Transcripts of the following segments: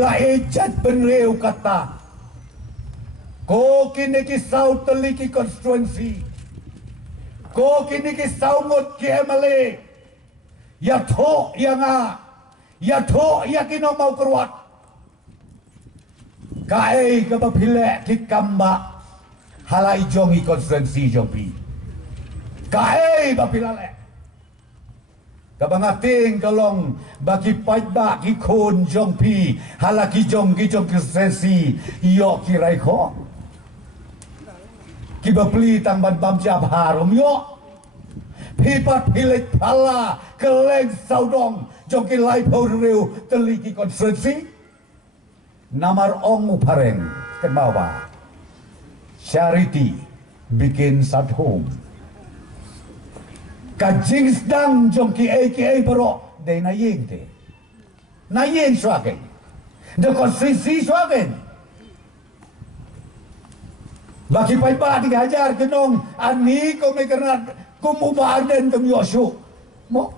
Bila ejat benreu kata ko kini kisau teliki konstituensi, ko kini kisau ngot KMLA, ya tho yang ya tho ya kino mau keruat, kai ke bapilek di kamba halai jongi konstituensi jompi, kai bapilale, kabangating kalong bagi pajba ki kon jompi halaki jongi konstituensi yo kirai ko. Kiba peli tang ban bam jab harum yo pipat pilik pala keleng saudong joki lai reu teliki konstituensi namar ong upareng ke bawah charity begins at home kajing sedang joki aka bro de na yeng swagen de konstituensi swagen bagi paipa dihajar kenong ani ko may karena kumubaden kem yosu mo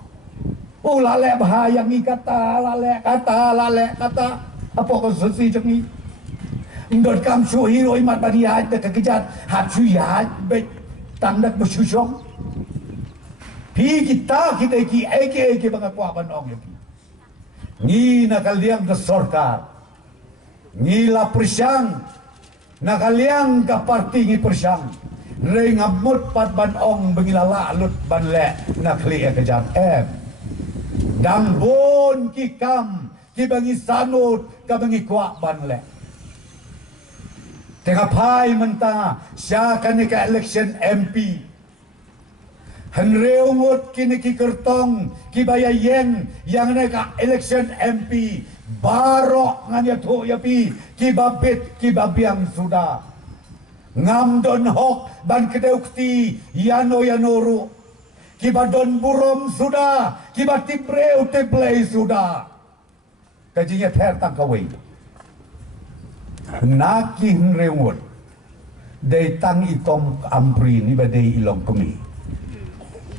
lale bahayang ikata lale kata apa konstitusi jengi indot kam su hero imat badiat de kekejat hat suyat be tangdak bersusong pi kita ki eke bangakwa banong lagi ni nakaliang ke sorkar ni la persang nakaliang ka parti ngi persang rei ngamut pat ban ong bengilala lut ban le nakli kejam dang bon ki kam ki bangi sanut ka bangi kwa ban le tengah pai menta sya kan ka election MP hanreu ngut kini ki kertong ki bayayen yang ka election MP barok nganya tu ya pi kibabit kibabiang sudah ngamdon hok ban kedeukti yanoru kibadon burom sudah kibatibreu teplay sudah kajinya ter tangkawai nakin rewot day tang ikom ampri ni badai ilong kami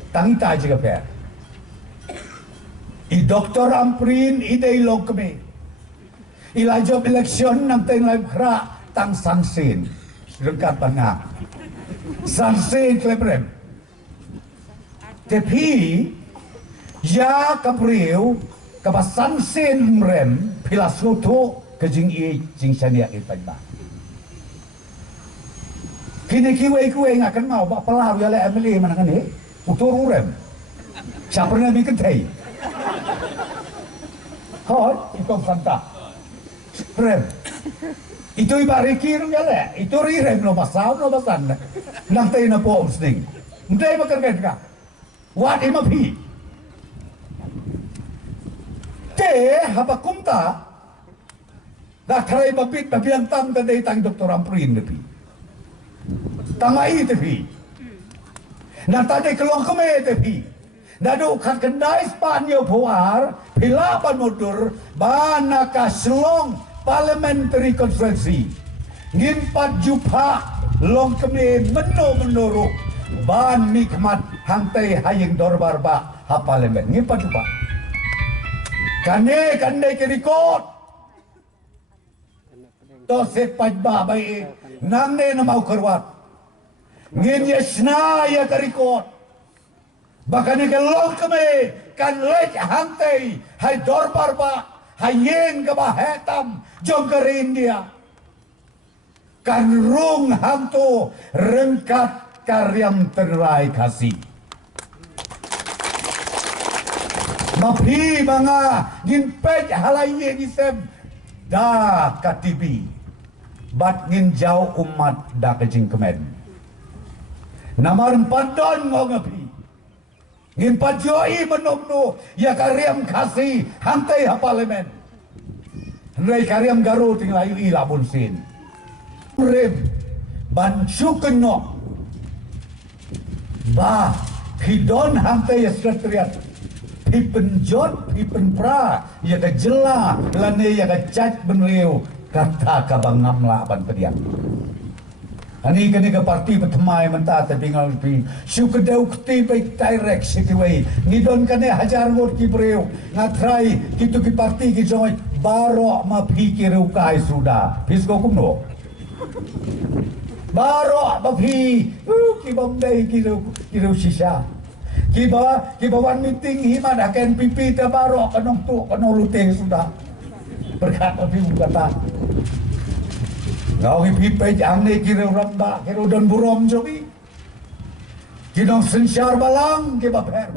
tang ita juga per i doktor amprin i day ilong kami ila job election nang teng lai kra tang sansin rengkat banga sansin klebrem tapi ya kapriu ka sansin rem pilasuto ke jing i jing sania i pajba kini kiwe ngakan mau ba pelau ya le emily manangan ni utur rem siapa pernah bikin tei hoi ikon santa rem itu ibariki ya le itu rem no basau no basan nang tei na po sning ndai makan ka wat imapi te haba kumta dah try babit babiang tam tadai tang doktor amprin depi tangai depi na tadai kelong keme depi dadu kat kendai Spanyol puar pila panudur banaka selong parliamentary conference ngimpat jupa long keme menurut ban nikmat hantai hayeng dorbarba ha parliament ngimpat jupa kane kerikot to sepat ba bai nang ne na mau kerwat ngin yesna ya kerikot bahkan ikalong kami kan lek hantai hai dorbarba hayeng ke bahetam jong ke India kan rung hantu rengkat karyam terai kasih mapi mga ginpej halaye isem da katibi bat ngin jauh umat da kejing kemen namar padon ngogapi ngin pajoi menumnu ya karyam kasih hantai ha parlemen Rai karyam garu tinglayu ilabun sin rem ban sukenok ba hidon hantai ya sekretariat pipen jod pipen pra ya ka jela lane ya ka cat benriu kata ka bangamla ban pediam ani kene ka parti pertama menta ta bingal pi sukadau kti bai direct sikiwai nidon kane hajar ngot ki breu ngatrai kitu ki parti ki joy barok mapikir ukai sudah pisko kumno barok mapi kibam dai kiru sisa kibawan meeting hima daken pipi te barok kanong tu kanong luteng sudah berkata piu kata ngau pipi jang ne kiru ramba kiru dan burom jogi kinong sensyar balang kibaper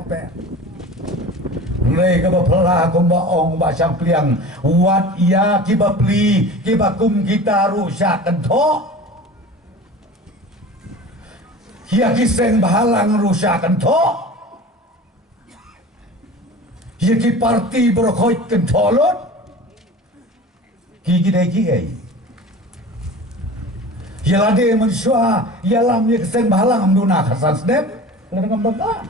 mereka berpelah kumba ong basang pliang wat ia kiba pli kiba kum kita rusak kentok ia kiseng bahalang rusak kentok ia ki parti berkoit kentolot ki kidai ia lade mensua ia lam ia kiseng bahalang amduna kasan sedep dengan bangga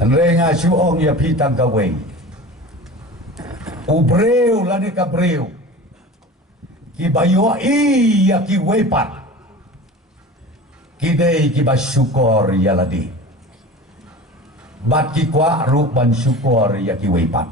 Renga suong ya pitang kaweng ubreu lani kabreu ki bayo ya ki wepat ki dei ki basyukor ya ladi bat ki kwa rupan syukor ya ki wepat